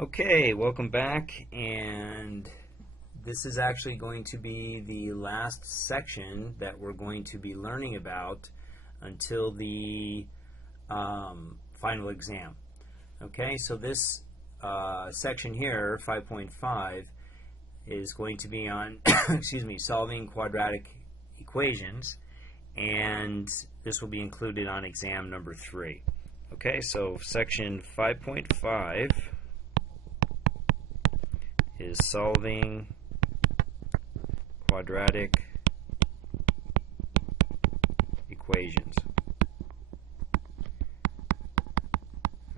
Okay, welcome back, and this is actually going to be the last section that we're going to be learning about until the final exam. Okay, so this section here, 5.5, is going to be on excuse me, solving quadratic equations, and this will be included on exam number 3. Okay, so section 5.5 is solving quadratic equations.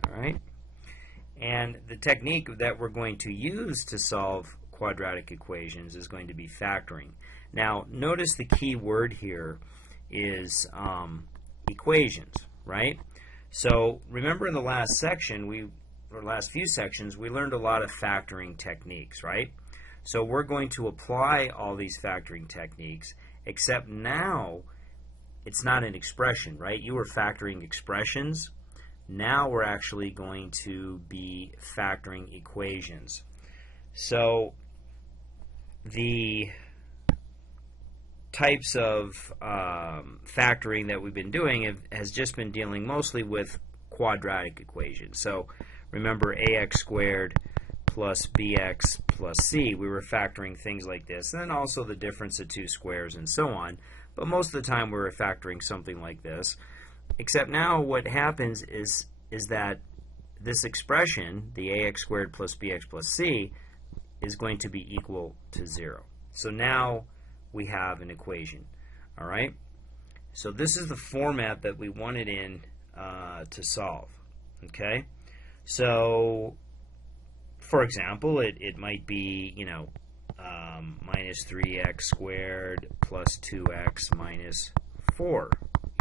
Alright? And the technique that we're going to use to solve quadratic equations is going to be factoring. Now, notice the key word here is equations, right? So, remember in the last section, last few sections, we learned a lot of factoring techniques, right? So we're going to apply all these factoring techniques, except now it's not an expression, right? You were factoring expressions. Now we're actually going to be factoring equations. So the types of factoring that we've been doing has just been dealing mostly with quadratic equations. So remember, ax squared plus bx plus c, we were factoring things like this, and then also the difference of two squares and so on. But most of the time we were factoring something like this, except now what happens is that this expression, the ax squared plus bx plus c, is going to be equal to 0. So now we have an equation. All right? So this is the format that we wanted in to solve. Okay? So, for example, it might be, minus 3x squared plus 2x minus 4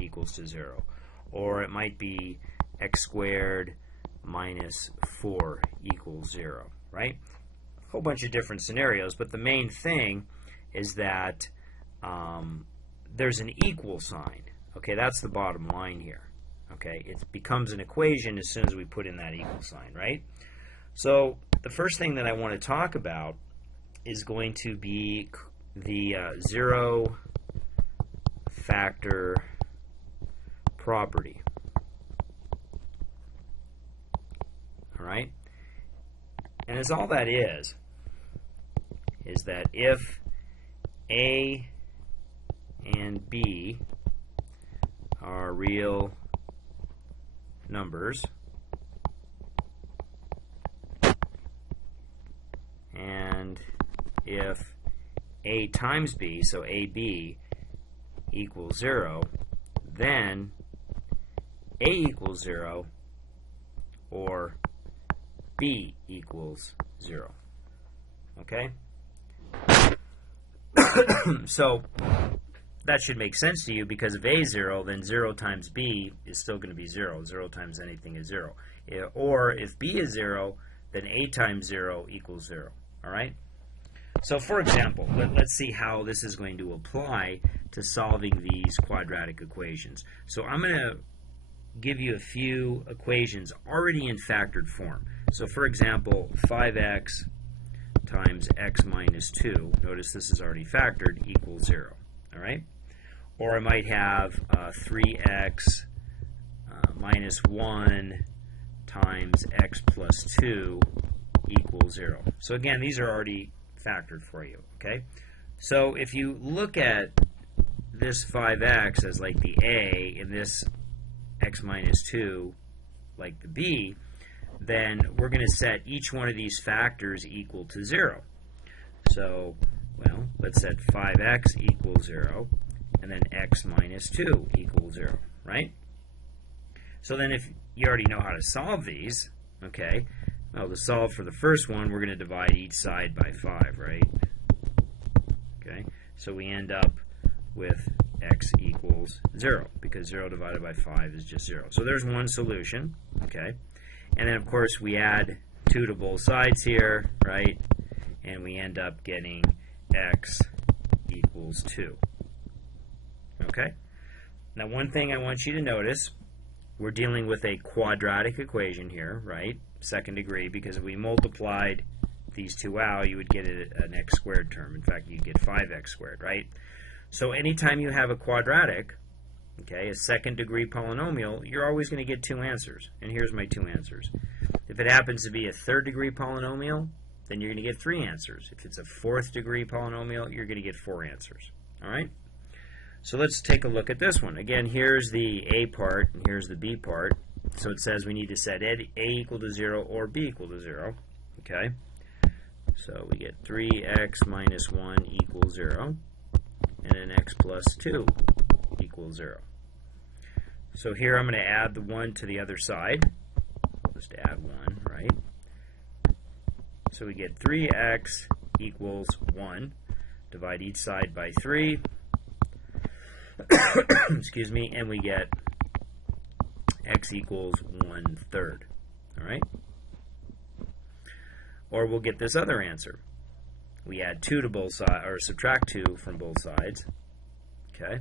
equals to 0. Or it might be x squared minus 4 equals 0, right? A whole bunch of different scenarios, but the main thing is that there's an equal sign. Okay, that's the bottom line here. Okay, it becomes an equation as soon as we put in that equal sign, right? So the first thing that I want to talk about is going to be the zero factor property. All right? And as all that is that if A and B are real numbers and if A times B, so AB, equals 0, then A equals 0 or B equals 0. Okay? So that should make sense to you, because if A is 0, then 0 times B is still going to be 0. 0 times anything is 0. Or if B is 0, then A times 0 equals 0. All right? So for example, let's see how this is going to apply to solving these quadratic equations. So I'm going to give you a few equations already in factored form. So for example, 5x times x minus 2, notice this is already factored, equals 0. All right? Or I might have 3x minus 1 times x plus 2 equals 0. So again, these are already factored for you. Okay? So if you look at this 5x as like the A and this x minus 2 like the B, then we're going to set each one of these factors equal to 0. So, well, let's set 5x equals 0, and then x minus 2 equals 0, right? So then if you already know how to solve these, okay, well, to solve for the first one, we're going to divide each side by 5, right? Okay, so we end up with x equals 0, because 0 divided by 5 is just 0. So there's one solution, okay? And then, of course, we add 2 to both sides here, right? And we end up getting x equals 2. Okay? Now, one thing I want you to notice we're dealing with a quadratic equation here, right? Second degree, because if we multiplied these two out, you would get an x squared term. In fact, you'd get 5x squared, right? So anytime you have a quadratic, okay, a second degree polynomial, you're always going to get two answers. And here's my two answers. If it happens to be a third degree polynomial, then you're going to get three answers. If it's a fourth degree polynomial, you're going to get four answers. All right? So let's take a look at this one. Again, here's the a part and here's the b part. So it says we need to set a equal to 0 or b equal to 0. Okay? So we get 3x minus 1 equals 0, and then x plus 2 equals 0. So here I'm going to add the 1 to the other side. Just add 1, right? So we get 3x equals 1. Divide each side by 3. Excuse me, and we get x equals 1/3. All right? Or we'll get this other answer. We add 2 to both sides, or subtract 2 from both sides. Okay?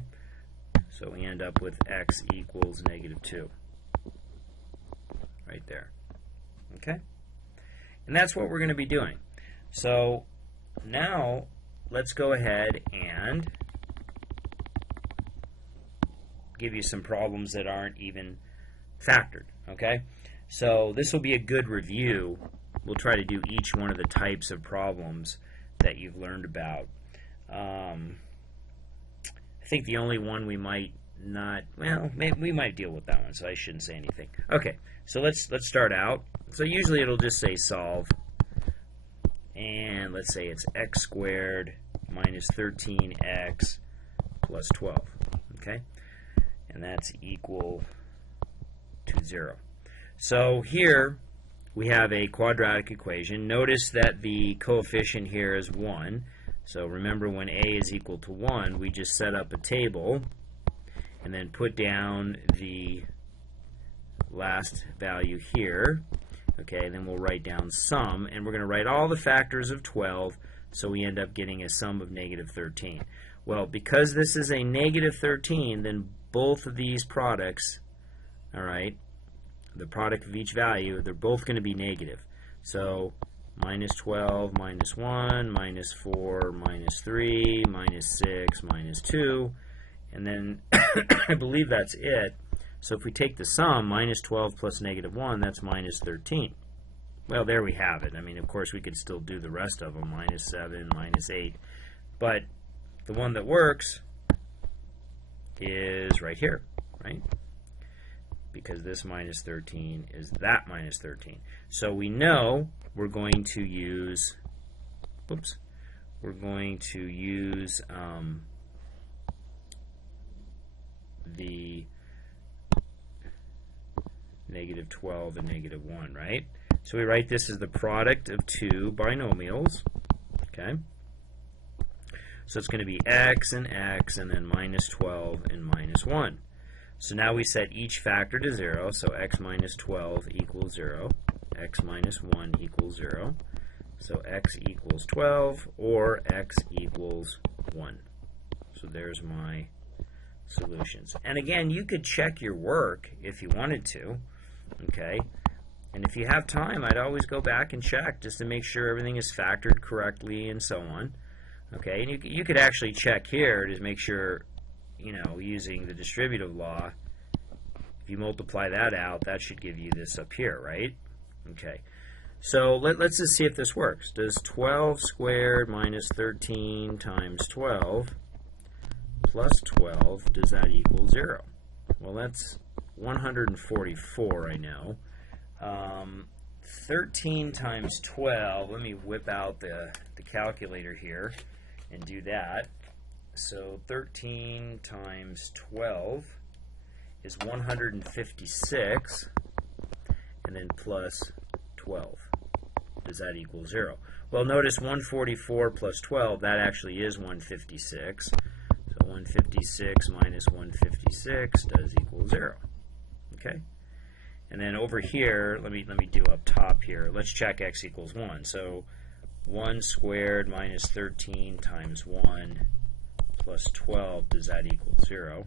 So we end up with x equals -2. Right there. Okay? And that's what we're going to be doing. So now let's go ahead and give you some problems that aren't even factored. Okay? So this will be a good review. We'll try to do each one of the types of problems that you've learned about. I think the only one we might not, well, we might deal with that one, so I shouldn't say anything. Okay, so let's start out. So usually it'll just say solve, and let's say it's x squared minus 13x plus 12. Okay, and that's equal to 0. So here we have a quadratic equation. Notice that the coefficient here is 1. So remember, when a is equal to 1, we just set up a table and then put down the last value here. Okay, then we'll write down sum, and we're going to write all the factors of 12, so we end up getting a sum of -13. Well, because this is a -13, then both of these products, all right, the product of each value, they're both going to be negative. So -12, -1, -4, -3, -6, -2, and then I believe that's it. So if we take the sum, -12 plus -1, that's -13. Well, there we have it. I mean, of course, we could still do the rest of them, -7, -8. But the one that works is right here, right? Because this -13 is that -13. So we know we're going to use, the -12 and -1, right? So we write this as the product of two binomials, okay? So it's going to be x, and then -12 and -1. So now we set each factor to 0, so x minus 12 equals 0, x minus 1 equals 0, so x equals 12, or x equals 1. So there's my solutions. And again, you could check your work if you wanted to, okay? And if you have time, I'd always go back and check just to make sure everything is factored correctly and so on. Okay, and you could actually check here to make sure, you know, using the distributive law, if you multiply that out, that should give you this up here, right? Okay, so let's just see if this works. Does 12 squared minus 13 times 12 plus 12, does that equal 0? Well, that's 144, I know. 13 times 12, let me whip out the calculator here and do that. So 13 times 12 is 156, and then plus 12. Does that equal 0? Well, notice 144 plus 12, that actually is 156. So 156 minus 156 does equal 0. Okay? And then over here, let me do up top here. Let's check x equals 1. So 1 squared minus 13 times 1 plus 12, does that equal 0?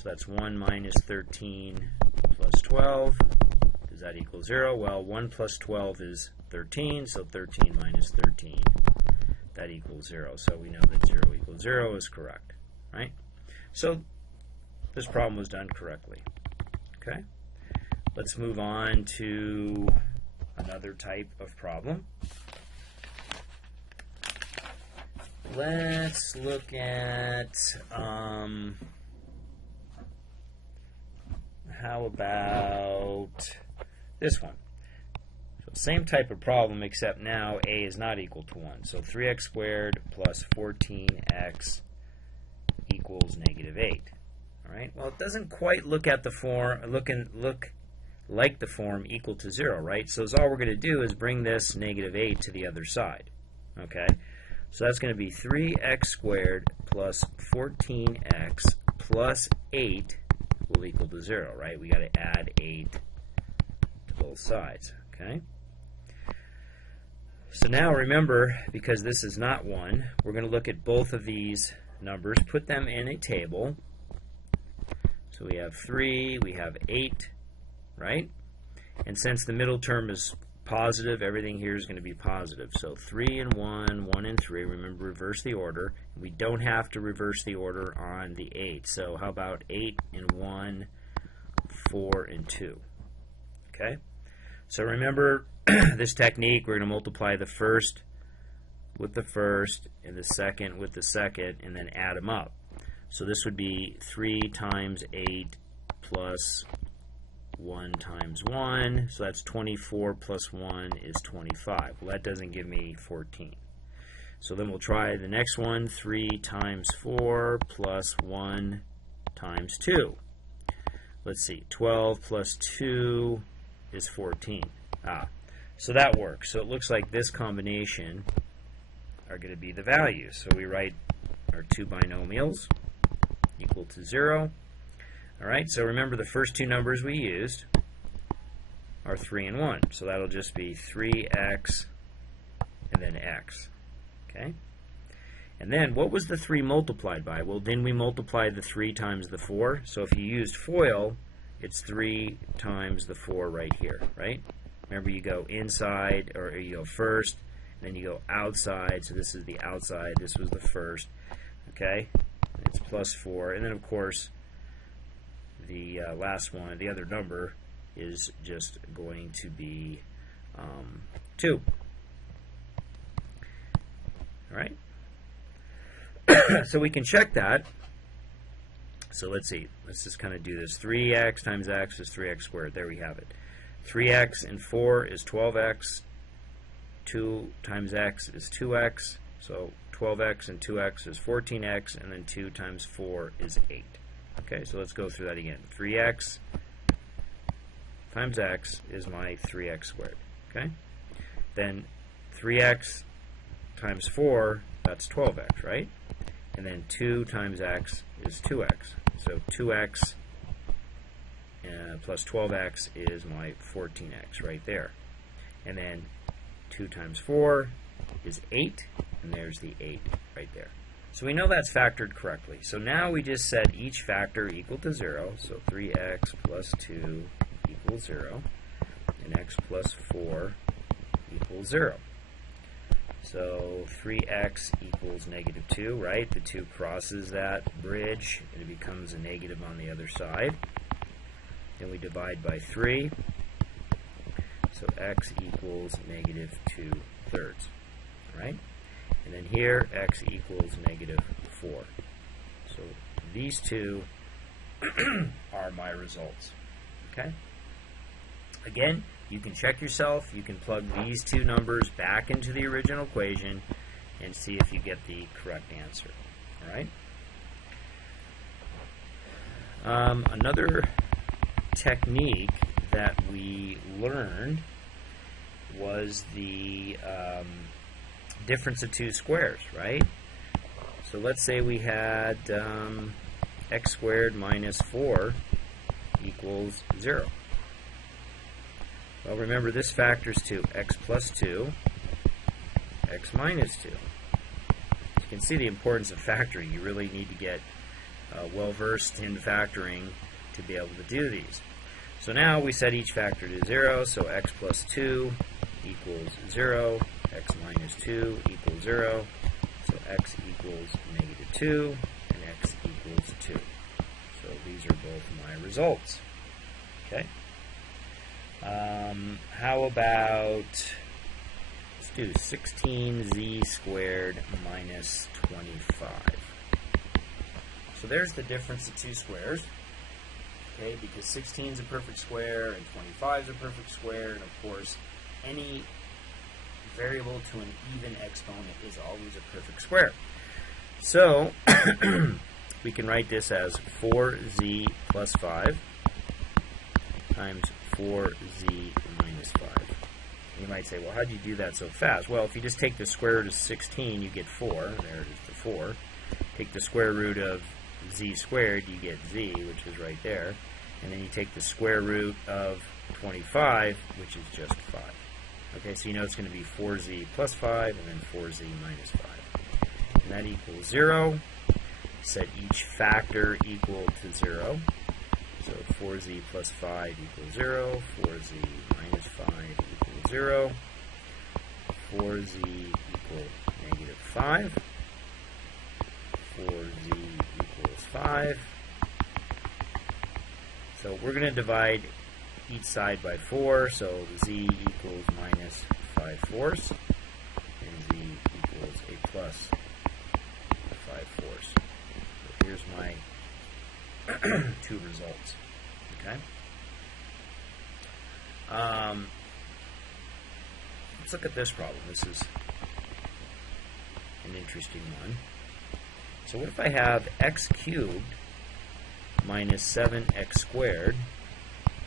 So that's 1 minus 13 plus 12. Does that equal 0? Well, 1 plus 12 is 13, so 13 minus 13, that equals 0. So we know that 0 equals 0 is correct, right? So this problem was done correctly. Okay? Let's move on to another type of problem. Let's look at, how about this one? So same type of problem, except now a is not equal to 1. So 3x squared plus 14x equals negative 8. All right. Well, it doesn't quite look at the form, look like the form equal to 0, right? So all we're going to do is bring this negative 8 to the other side. Okay. So that's going to be 3x squared plus 14x plus 8 will equal to 0, right? We got to add 8 to both sides. Okay. So now remember, because this is not 1, we're going to look at both of these numbers, put them in a table. So we have 3, we have 8, right? And since the middle term is positive, everything here is going to be positive. So 3 and 1, 1 and 3. Remember, reverse the order. We don't have to reverse the order on the 8. So how about 8 and 1, 4 and 2? Okay? So remember this technique, we're going to multiply the first with the first and the second with the second and then add them up. So this would be 3 times 8 plus 1 times 1, so that's 24 plus 1 is 25. Well, that doesn't give me 14. So then we'll try the next one, 3 times 4 plus 1 times 2. Let's see, 12 plus 2 is 14. So that works. So it looks like this combination are going to be the values. So we write our two binomials equal to 0. Alright, so remember the first two numbers we used are 3 and 1. So that'll just be 3x and then x. Okay? And then what was the 3 multiplied by? Well, then we multiplied the 3 times the 4. So if you used FOIL, it's 3 times the 4 right here, right? Remember, you go inside, or you go first, then you go outside. So this is the outside. This was the first. Okay? It's plus 4. And then, of course, the last one, the other number, is just going to be 2. All right? So we can check that. So let's see. Let's just kind of do this. 3x times x is 3x squared. There we have it. 3x and 4 is 12x. 2 times x is 2x. So 12x and 2x is 14x. And then 2 times 4 is 8. Okay, so let's go through that again. 3x times x is my 3x squared. Okay? Then 3x times 4, that's 12x, right? And then 2 times x is 2x. So 2x plus 12x is my 14x right there. And then 2 times 4 is 8, and there's the 8 right there. So we know that's factored correctly. So now we just set each factor equal to 0. So 3x plus 2 equals 0, and x plus 4 equals 0. So 3x equals negative 2, right? The 2 crosses that bridge, and it becomes a negative on the other side. Then we divide by 3. So x equals negative 2/3, right? And then here, x equals negative 4. So these two are my results. Okay? Again, you can check yourself. You can plug these two numbers back into the original equation and see if you get the correct answer. All right? Another technique that we learned was the difference of two squares, right? So let's say we had x squared minus 4 equals 0. Well, remember this factors to x plus 2, x minus 2. You can see the importance of factoring. You really need to get well versed in factoring to be able to do these. So now we set each factor to 0, so x plus 2 equals 0, x minus 2 equals 0, so x equals negative 2, and x equals 2. So these are both my results. Okay. How about, let's do 16z squared minus 25. So there's the difference of two squares. Okay, because 16 is a perfect square and 25 is a perfect square, and of course any variable to an even exponent is always a perfect square. So we can write this as 4z plus 5 times 4z minus 5. And you might say, well, how do you do that so fast? Well, if you just take the square root of 16, you get 4. There it is, the 4. Take the square root of z squared, you get z, which is right there. And then you take the square root of 25, which is just 5. Okay, so you know it's going to be 4z plus 5 and then 4z minus 5. And that equals 0. Set each factor equal to 0. So 4z plus 5 equals 0. 4z minus 5 equals 0. 4z equals negative 5. 4z equals 5. So we're going to divide each side by 4, so z equals minus 5 fourths, and z equals a plus 5 fourths. So here's my two results. Okay. Let's look at this problem. This is an interesting one. So what if I have x cubed minus 7x squared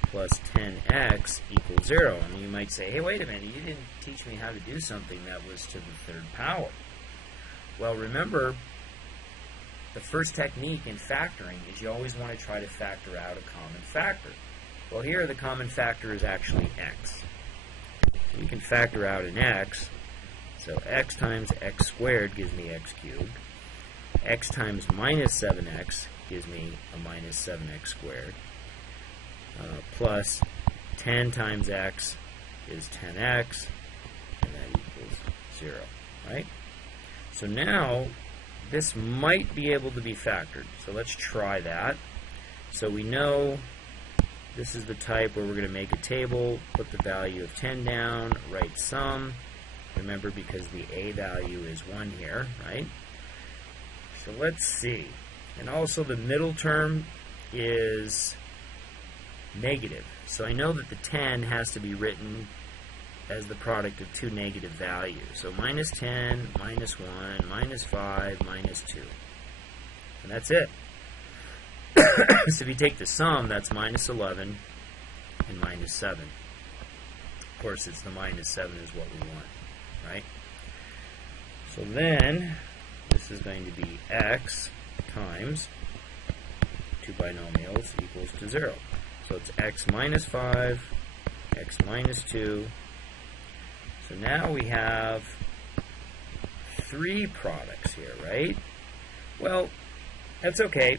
plus 10x equals 0? And you might say, hey, wait a minute, you didn't teach me how to do something that was to the third power. Well, remember, the first technique in factoring is you always want to try to factor out a common factor. Well, here the common factor is actually x. So we can factor out an x. So x times x squared gives me x cubed. X times minus 7x gives me a minus 7x squared. Plus 10 times x is 10x, and that equals 0, right? So now this might be able to be factored. So let's try that. So we know this is the type where we're going to make a table, put the value of 10 down, write sum. Remember, because the a value is 1 here, right? So let's see. And also the middle term is negative. So I know that the 10 has to be written as the product of two negative values. So minus 10, minus 1, minus 5, minus 2. And that's it. So if you take the sum, that's minus 11 and minus 7. Of course, it's the minus 7 is what we want, right? So then this is going to be x times two binomials equals to 0. So it's x minus 5, x minus 2. So now we have three products here, right? Well, that's okay.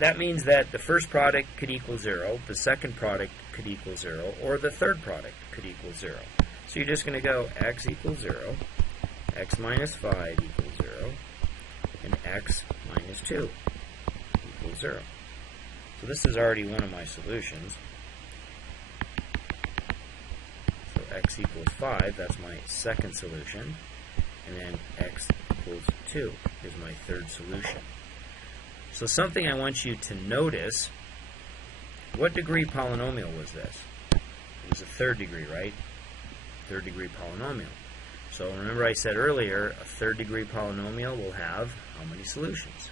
That means that the first product could equal 0, the second product could equal 0, or the third product could equal 0. So you're just going to go x equals 0, x minus 5 equals 0, and x minus 2 equals 0. So this is already one of my solutions. So x equals 5, that's my second solution. And then x equals 2 is my third solution. So something I want you to notice, what degree polynomial was this? It was a third degree, right? Third degree polynomial. So remember I said earlier, a third degree polynomial will have how many solutions?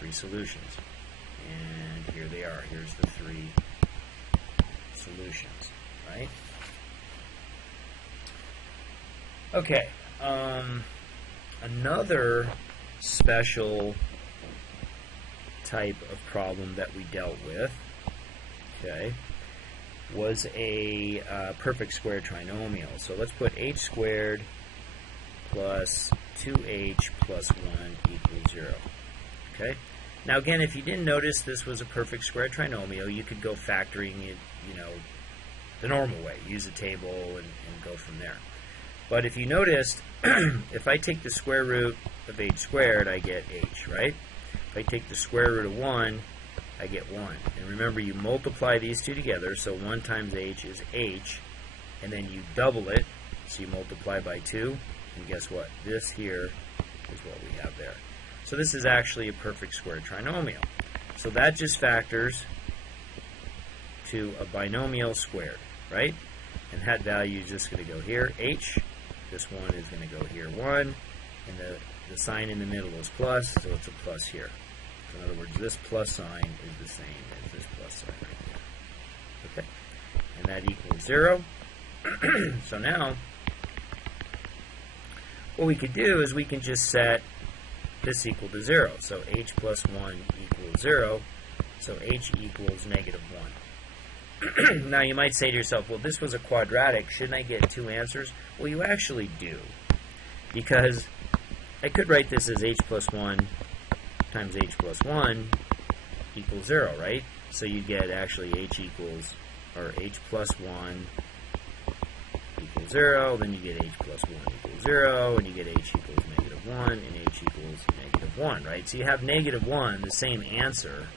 3 solutions. And here they are. Here's the 3 solutions, right? Okay. Another special type of problem that we dealt with, okay, was a perfect square trinomial. So let's put h squared plus 2h plus 1 equals 0. Okay. Now again, if you didn't notice this was a perfect square trinomial, you could go factoring it, the normal way. Use a table and go from there. But if you noticed, if I take the square root of h squared, I get h, right? If I take the square root of 1, I get 1. And remember, you multiply these two together, so 1 times h is h, and then you double it, so you multiply by 2, and guess what? This here is what we have there. So this is actually a perfect square trinomial. So that just factors to a binomial squared, right? And that value is just going to go here, h. This one is going to go here, 1. And the sign in the middle is plus, so it's a plus here. So in other words, this plus sign is the same as this plus sign right there. Okay? And that equals 0. So now, what we could do is we can just set this equal to 0. So h plus 1 equals 0. So h equals negative 1. Now you might say to yourself, well, this was a quadratic. Shouldn't I get two answers? Well, you actually do. Because I could write this as h plus 1 times h plus 1 equals 0, right? So you get actually h equals, or h plus 1 equals 0, then you get h plus 1 equals 0, and you get h equals negative 1, and h equals negative 1, right? So you have negative 1, the same answer,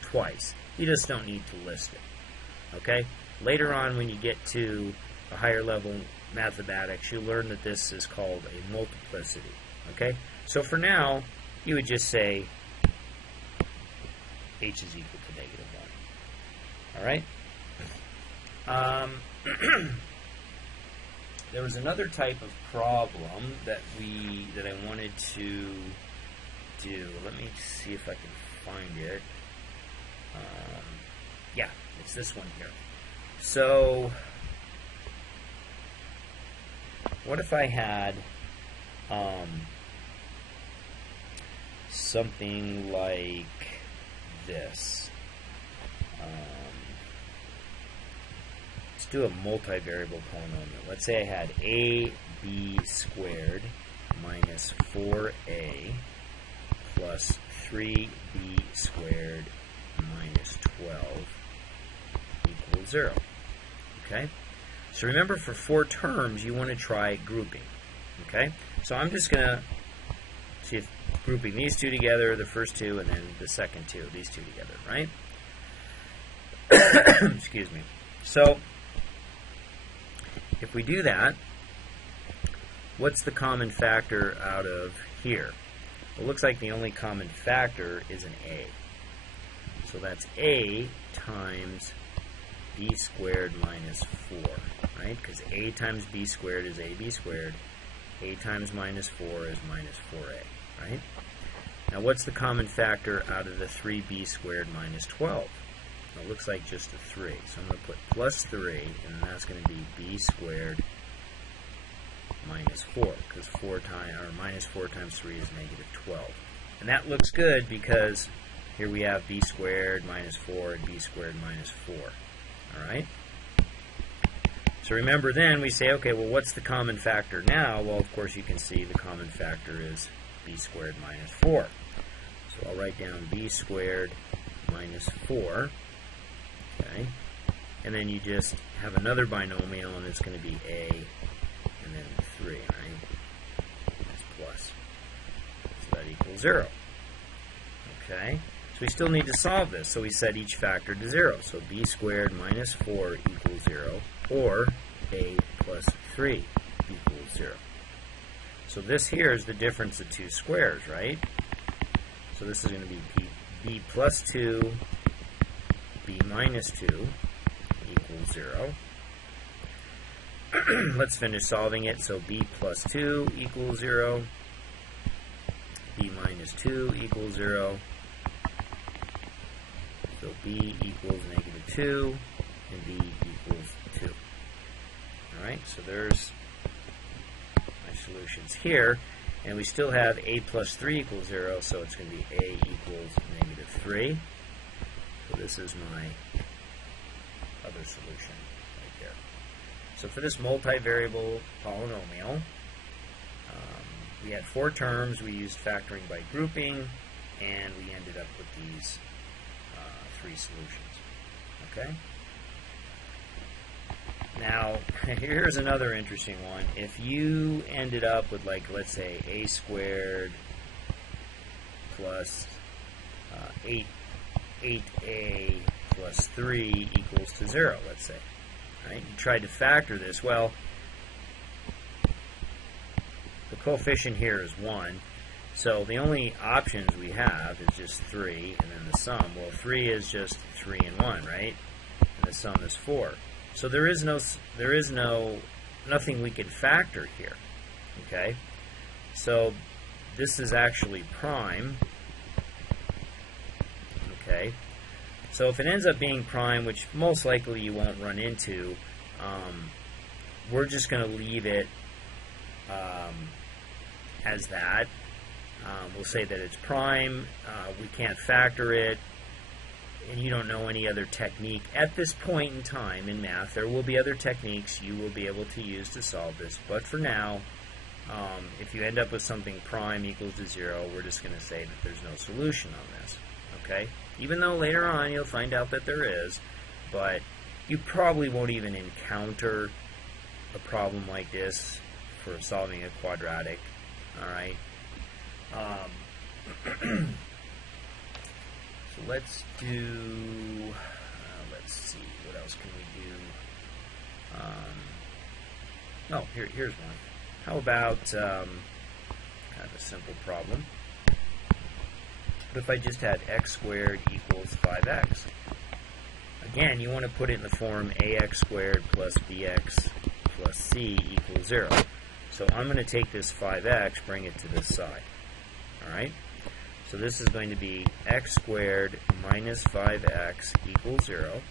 twice. You just don't need to list it, okay? Later on, when you get to a higher level mathematics, you'll learn that this is called a multiplicity, okay? So for now, you would just say h is equal to negative 1, all right? There was another type of problem that I wanted to do. Let me see if I can find it. Yeah, it's this one here. So, what if I had something like this? Let's do a multivariable polynomial. Let's say I had ab squared minus 4a plus 3b squared minus 12 equals 0. Okay? So remember, for 4 terms, you want to try grouping. Okay? So I'm just going to see if grouping these two together, the first two, and then the second two, these two together, right? Excuse me. So, if we do that, what's the common factor out of here? Well, it looks like the only common factor is an a. So that's a times b squared minus 4, right? Because a times b squared is ab squared. A times minus 4 is minus 4a, right? Now what's the common factor out of the 3b squared minus 12? Well, it looks like just a 3. So I'm going to put plus 3, and that's going to be b squared minus 4, because minus 4 times 3 is negative 12. And that looks good because here we have b squared minus 4 and b squared minus 4. Alright? So remember then, we say, okay, well, what's the common factor now? Well, of course, you can see the common factor is b squared minus 4. So I'll write down b squared minus 4. Okay? And then you just have another binomial, and it's going to be a and then 3, right? That's plus. So that equals 0. Okay? So we still need to solve this, so we set each factor to 0. So b squared minus 4 equals 0, or a plus 3 equals 0. So this here is the difference of two squares, right? So this is going to be b plus 2, b minus 2 equals 0. Let's finish solving it. So b plus 2 equals 0, b minus 2 equals 0. So b equals negative 2, and b equals 2. Alright, so there's my solutions here. And we still have a plus 3 equals 0, so it's going to be a equals negative 3. So this is my other solution right there. So for this multivariable polynomial, we had 4 terms. We used factoring by grouping, and we ended up with these three solutions. Okay? Now, here's another interesting one. If you ended up with, like, let's say, a squared plus 8a plus 3 equals to 0, let's say. Right? You tried to factor this. Well, the coefficient here is 1, so the only options we have is just 3 and then the sum. Well, 3 is just 3 and 1, right? And the sum is 4. So there is nothing we can factor here. Okay? So this is actually prime. Okay? So if it ends up being prime, which most likely you won't run into, we're just going to leave it as that. We'll say that it's prime. We can't factor it, and you don't know any other technique. At this point in time in math, there will be other techniques you will be able to use to solve this. But for now, if you end up with something prime equals to 0, we're just going to say that there's no solution on this. Okay? Even though later on you'll find out that there is, but you probably won't even encounter a problem like this for solving a quadratic. Alright? So let's do, let's see, what else can we do? Oh, here's one. How about kind of a simple problem? What if I just had x squared equals 5x? Again, you want to put it in the form ax squared plus bx plus c equals 0. So I'm going to take this 5x, bring it to this side. Alright? So this is going to be x squared minus 5x equals 0.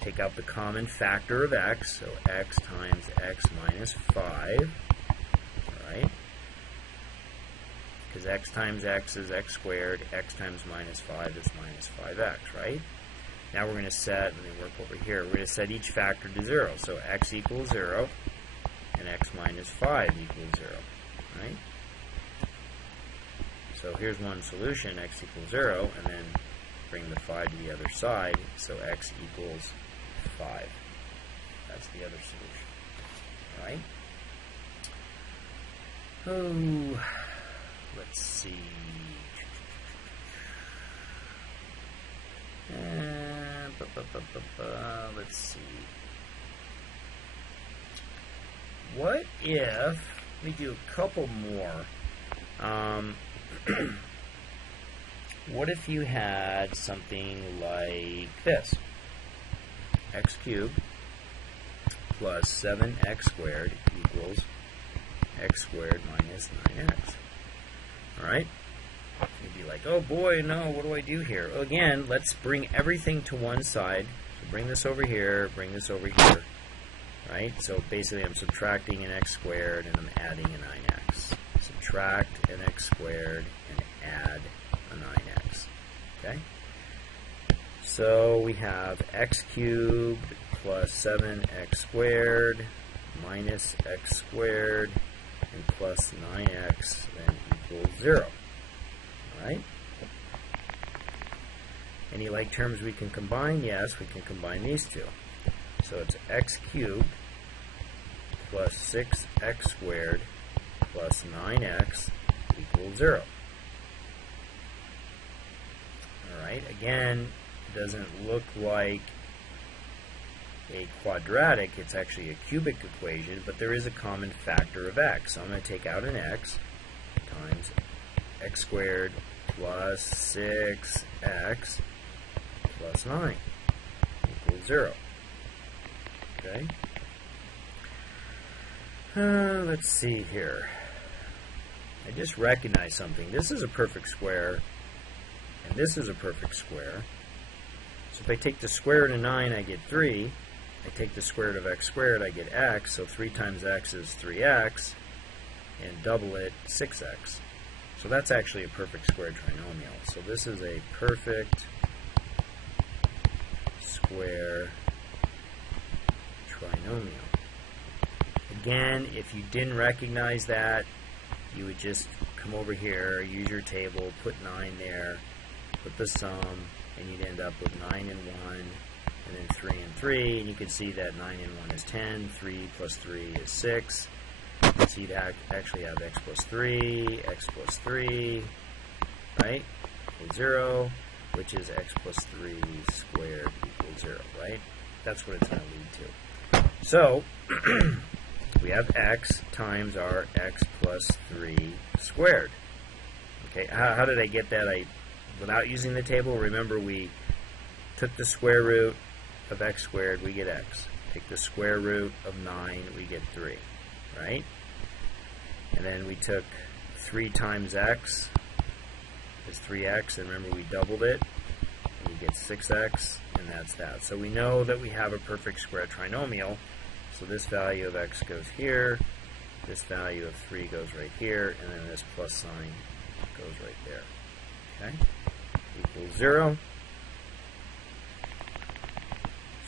Take out the common factor of x, so x times x minus 5. Alright? Because x times x is x squared, x times minus 5 is minus 5x, right? Now we're going to set, let me work over here, we're going to set each factor to 0. So x equals 0, and x minus 5 equals 0, right? So here's one solution, x equals 0, and then bring the 5 to the other side, so x equals 5. That's the other solution, right? Oh, let's see. Let's see. What if we do a couple more? What if you had something like this? X cubed plus 7x squared equals x squared minus 9x. Alright? You'd be like, oh boy, no, what do I do here? Well, again, let's bring everything to one side. So bring this over here, bring this over here. Right? So basically I'm subtracting an x squared and I'm adding a 9x. Subtract an x squared and add a 9x. Okay? So we have x cubed plus 7x squared minus x squared and plus 9x then equals 0. Alright? Any like terms we can combine? Yes, we can combine these two. So it's x cubed plus 6x squared plus 9x equals 0. Alright, again, it doesn't look like a quadratic, it's actually a cubic equation, but there is a common factor of x. So I'm going to take out an x times x squared plus 6x plus 9 equals 0. Okay? Let's see here. I just recognized something. This is a perfect square, and this is a perfect square. So if I take the square root of 9, I get 3. I take the square root of x squared, I get x. So 3 times x is 3x, and double it, 6x. So that's actually a perfect square trinomial. So this is a perfect square trinomial. Again, if you didn't recognize that, you would just come over here, use your table, put 9 there, put the sum, and you'd end up with 9 and 1, and then 3 and 3, and you can see that 9 and 1 is 10, 3 plus 3 is 6, so you'd actually have x plus 3, right, equals 0, which is x plus 3 squared equals 0, right? That's what it's going to lead to. So, we have x times our x plus 3 squared. Okay, how did I get that? Without using the table, remember we took the square root of x squared, we get x. Take the square root of 9, we get 3, right? And then we took 3 times x is 3x, and remember we doubled it, and you get 6x, and that's that. So we know that we have a perfect square trinomial, so this value of x goes here, this value of 3 goes right here, and then this plus sign goes right there. Okay? Equals 0.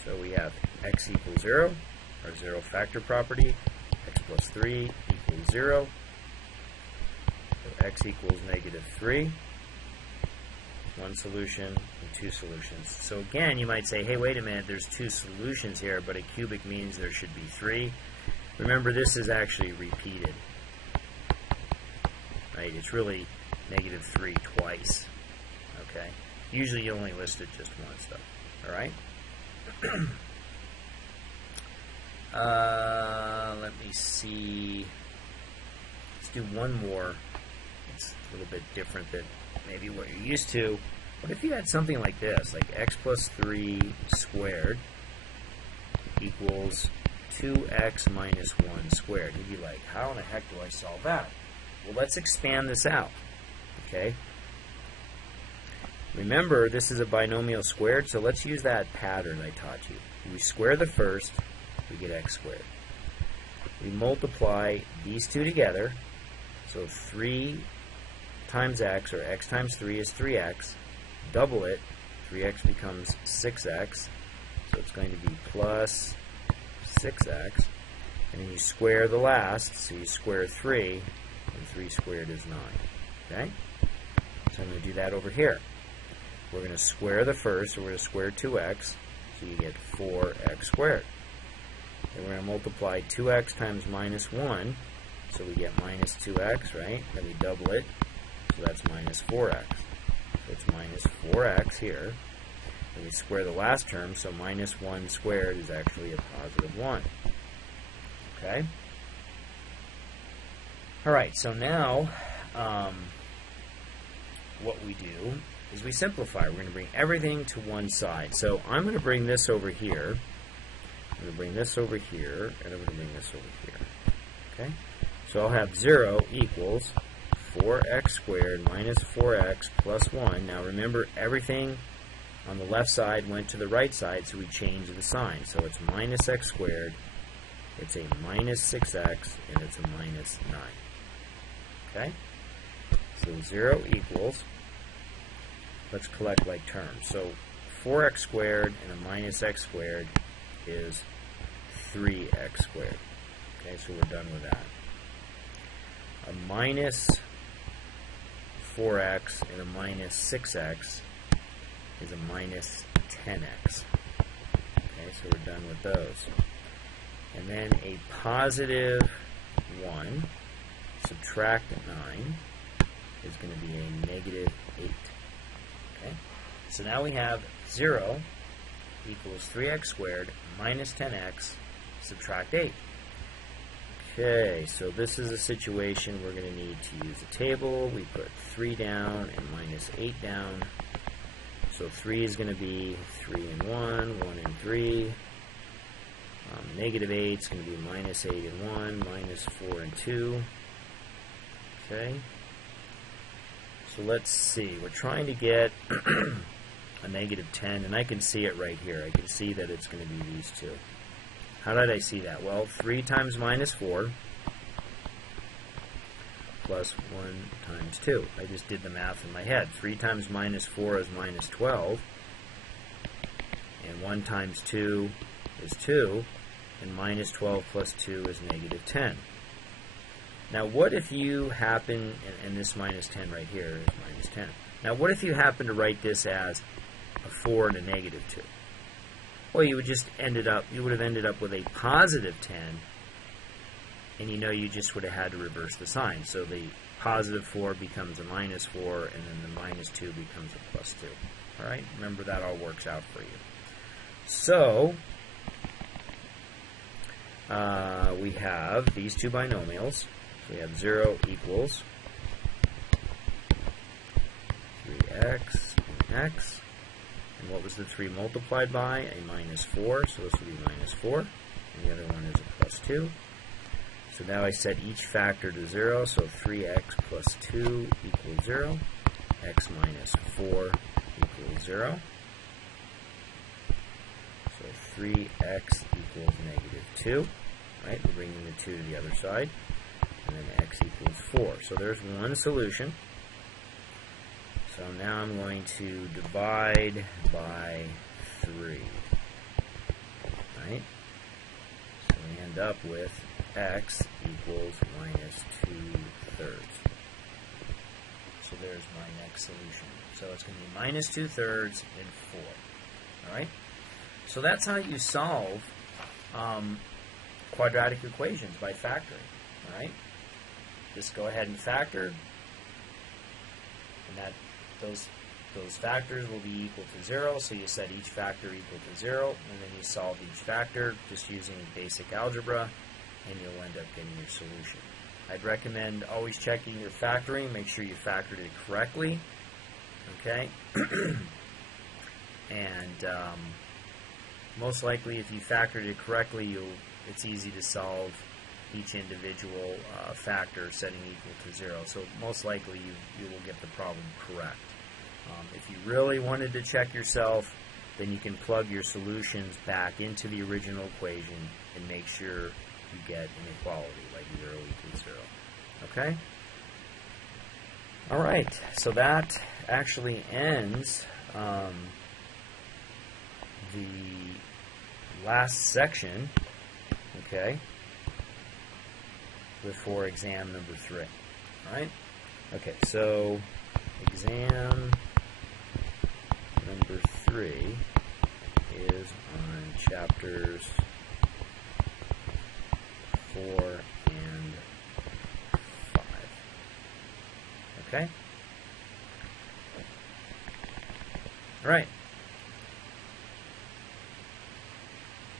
So we have x equals 0, our 0 factor property, x plus 3 equals 0, so x equals negative 3, one solution and 2 solutions. So again, you might say, hey, wait a minute, there's 2 solutions here, but a cubic means there should be 3. Remember, this is actually repeated, right? It's really negative 3 twice, okay? Usually you only list it just once, though, all right? Let me see. Let's do one more. It's a little bit different than maybe what you're used to. What if you had something like this, like x plus 3 squared equals 2x minus 1 squared? You'd be like, how in the heck do I solve that? Well, let's expand this out, okay? Remember, this is a binomial squared, so let's use that pattern I taught you. We square the first, we get x squared. We multiply these two together, so 3 times x, or x times 3 is 3x. Double it, 3x becomes 6x, so it's going to be plus 6x. And then you square the last, so you square 3, and 3 squared is 9. Okay? So I'm going to do that over here. We're going to square the first, so we're going to square 2x, so you get 4x squared. Then we're going to multiply 2x times minus 1, so we get minus 2x, right? Then we double it, so that's minus 4x. So it's minus 4x here. Then we square the last term, so minus 1 squared is actually a positive 1. Okay? Alright, so now what we do is we simplify. We're going to bring everything to one side. So I'm going to bring this over here. I'm going to bring this over here, and I'm going to bring this over here. Okay? So I'll have 0 equals 4x squared minus 4x plus 1. Now remember, everything on the left side went to the right side, so we changed the sign. So it's minus x squared, it's a minus 6x, and it's a minus 9. Okay? So 0 equals, let's collect like terms. So 4x squared and a minus x squared is 3x squared. Okay, so we're done with that. A minus 4x and a minus 6x is a minus 10x. Okay, so we're done with those. And then a positive 1 subtract 9 is going to be a negative 8. Okay, so now we have 0 equals 3x squared minus 10x subtract 8. Okay, so this is a situation we're going to need to use a table. We put 3 down and minus 8 down. So 3 is going to be 3 and 1, 1 and 3. Negative 8 is going to be minus 8 and 1, minus 4 and 2. Okay. So let's see. We're trying to get a negative 10, and I can see it right here. I can see that it's going to be these two. How did I see that? Well, 3 times minus 4 plus 1 times 2. I just did the math in my head. 3 times minus 4 is minus 12, and 1 times 2 is 2, and minus 12 plus 2 is negative 10. Now what if you happen, and this minus 10 right here is minus 10. Now what if you happen to write this as a 4 and a negative 2? Well, you would have ended up with a positive 10, and you just would have had to reverse the sign. So the positive 4 becomes a minus 4, and then the minus 2 becomes a plus 2. All right? Remember, that all works out for you. So we have these two binomials. So we have 0 equals 3x and x. And what was the 3 multiplied by? A minus 4. So this will be minus 4. And the other one is a plus 2. So now I set each factor to 0. So 3x plus 2 equals 0. X minus 4 equals 0. So 3x equals negative 2. Right? We're bringing the 2 to the other side. And then x equals 4. So there's one solution. So now I'm going to divide by 3. Right? So we end up with x equals minus 2/3. So there's my next solution. So it's going to be minus 2/3 and 4. Alright? So that's how you solve quadratic equations, by factoring. Alright? Just go ahead and factor, and those factors will be equal to 0, so you set each factor equal to 0, and then you solve each factor just using basic algebra, and you'll end up getting your solution. I'd recommend always checking your factoring. Make sure you factored it correctly. Okay? And most likely, if you factored it correctly, it's easy to solve each individual factor setting equal to 0. So most likely you will get the problem correct. If you really wanted to check yourself, then you can plug your solutions back into the original equation and make sure you get an equality, like 0 equals 0. Okay? Alright, so that actually ends the last section, okay, before exam number 3. Alright? Okay, so exam number 3 is on chapters 4 and 5. Okay? Alright.